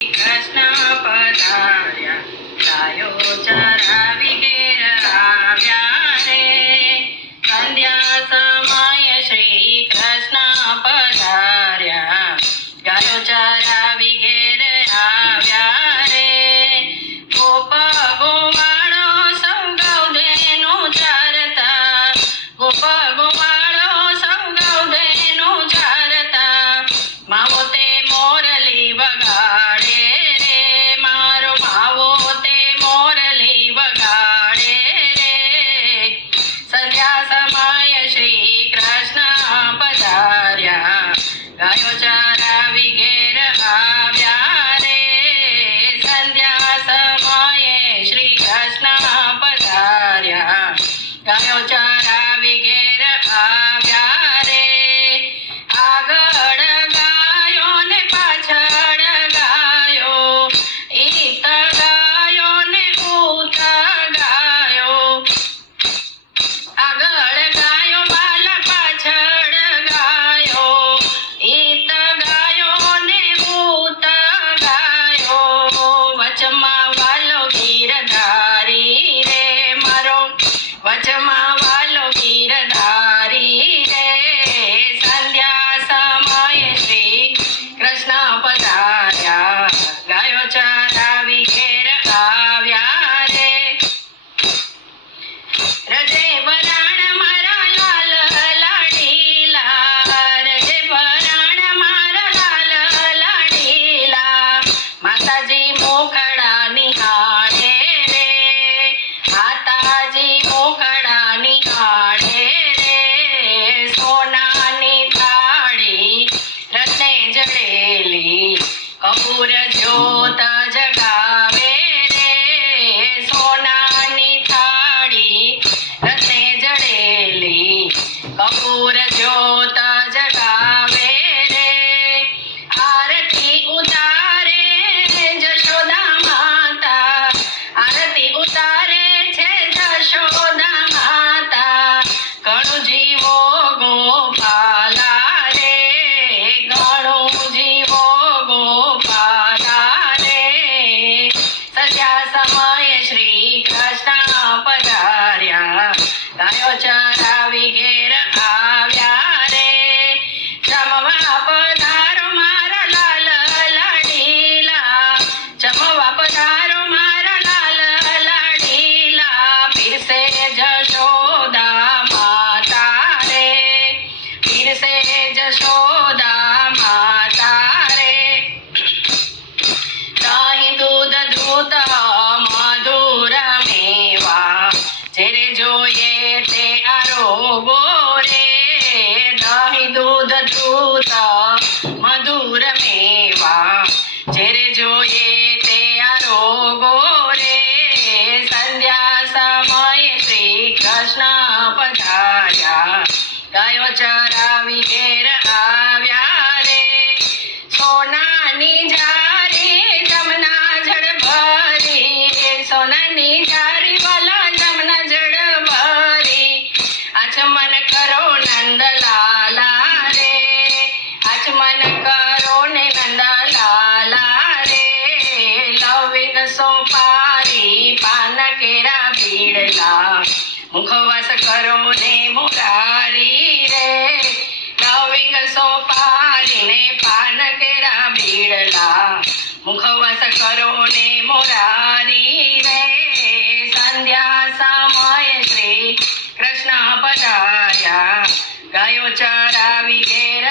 કૃષ્ણ પધાર્યા, ગાયો ચરાવી ઘેર આવ્યા રે. સંધ્યા સમયે શ્રી કૃષ્ણ પધાર્યા, ગાયો ચરાવી ઘેર આવ્યા રે. ગોપ ગોવાળો સૌ ગૌધેનું ચરતા, ગોપ ગોવાળો સૌ ગૌધેનું ચરતા, માવો તે મોરલી વગાડે રે, મારો માવો તે મોરલી વગાડે રે. સંધ્યા સમયે શ્રી કૃષ્ણ પધાર્યા, ગાયો ચરાવી ઘેર આવ્યા રે. સંધ્યા સમયે શ્રી કૃષ્ણ પધાર્યા, ગાયો ચરાવી ઘેર આવ્યા રે. આગળ ગાયો ને પાછળ ગાયો, ઈત ગાયો ને ઊત ગાયો. આગળ ગાયો વાલા પાછળ ગાયો, ઈત ગાયો ને ઊત ગાયો. વચમાં વાલો ગીરધારી રે, મારો વચમાં વાલો ગીરધારી રે. સંધ્યા સમયે શ્રી કૃષ્ણ પધાર્યા, ગાયો ચરાવી ઘેર આવ્યા રે. રજે ભરાણ મારા લાલ લાડીલા, રજે ભરાણ મારા લાલ લાડીલા. માતાજી મોખડા નિહાળે રે, માતાજી મોખડા નિહાળે રે. સોનાની થાળી રત્ને જડેલી, કપૂર જ્યોત જગાવે રે. સોનાની થાળી રત્ને જડેલી, કપૂર જ્યોત જગાવે રે. આરતી ઉતારે જશોદા માતા, આરતી ઉતારે છે જશોદા માતા. ઘણું જીવો ગોપાલા રે, ઘણું જીવો ગોપાલા રે. સંધ્યા સમયે શ્રી કૃષ્ણ પધાર્યા, ગાયો ચરાવી ઘેર આવ્યા રે. જમવા પધારો મારા લાલ લાડીલા, જમવા પધારો મારા લાલ લાડીલા. પીરસે જશોદા માતા રે, પીરસે જશોદા માતા રે. દહીં દૂધ ધૂત મધુર મેવા, જેરે જોઈએ તે આરોગો રે. દહીં દૂધ ધૂત મધુર મેવા, જેરે જોઈએ તે આરોગો રે. સંધ્યા સમયે શ્રી કૃષ્ણ પધાર્યા, ગાયો ચરાવી ઘેર આવ્યા રે. સોનાની જારી જમના જળ ભરી, સોનાની જારી વાલા જમના જળ ભરી. આચમન કરો નંદલાલા રે, આચમન કરો ને નંદલાલા રે. લવિંગ સોપારી પાન કેરા બીડલા, મુખવાસ કરો ને મુરારી રે. લવિંગ સોપારી ને પાન કેરા બીડલા, મુખવાસ કરો ને મુરારી રે. સંધ્યા સમયે શ્રી કૃષ્ણ પધાર્યા, ગાયો ચરાવી ઘેર